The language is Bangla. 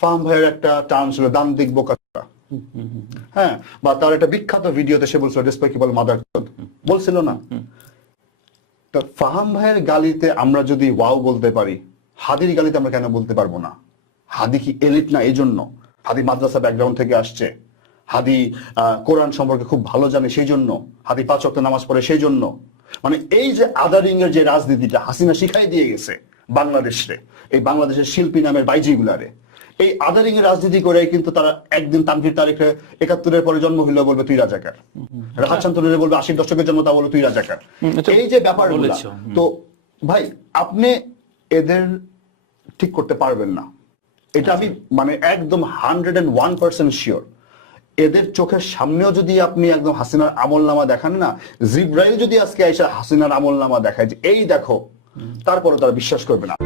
ফাহাম ভাইয়ের একটা টার্ম ছিল দান্দিক বোকা, হ্যাঁ, বা তার একটা বিখ্যাত ভিডিওতে সে বলছিল ডেসপেকেবল মাদার, বলছিল না? তো ফাহাম ভাইয়ের গালিতে আমরা যদি ওয়াও বলতে পারি, হাদির গালিতে আমরা কেন বলতে পারবো না? হাদি কি এলিট না? এই জন্য হাদি মাদ্রাসা ব্যাকগ্রাউন্ড থেকে আসছে, হাদি কোরআন সম্পর্কে খুব ভালো জানে সেই জন্য, হাদি 5 ওয়াক্ত নামাজ পড়ে সেই জন্য। মানে এই যে আদারিং এর যে রাজনীতিটা হাসিনা শিখাই দিয়ে গেছে বাংলাদেশে, এই বাংলাদেশের শিল্পী নামের বাইজিগুলারে, এই আদারিং এর রাজনীতি করে কিন্তু তারা একদিন তানভীর তারিখে 71-এর পরে জন্ম হইলে বলবে তুই রাজাকার, রাহাত শান্তনুরে বলবে 80-র দশকের জন্ম, তা বলবে তুই রাজাকার। এই যে ব্যাপারগুলো, তো ভাই আপনি এদের ঠিক করতে পারবেন না, এটা আমি মানে একদম 101% শিওর। এদের চোখের সামনেও যদি আপনি একদম হাসিনার আমলনামা দেখান না, জিব্রাইল যদি আজকে এসে হাসিনার আমলনামা দেখায় যে এই দেখো, তারপরে তারা বিশ্বাস করবে না।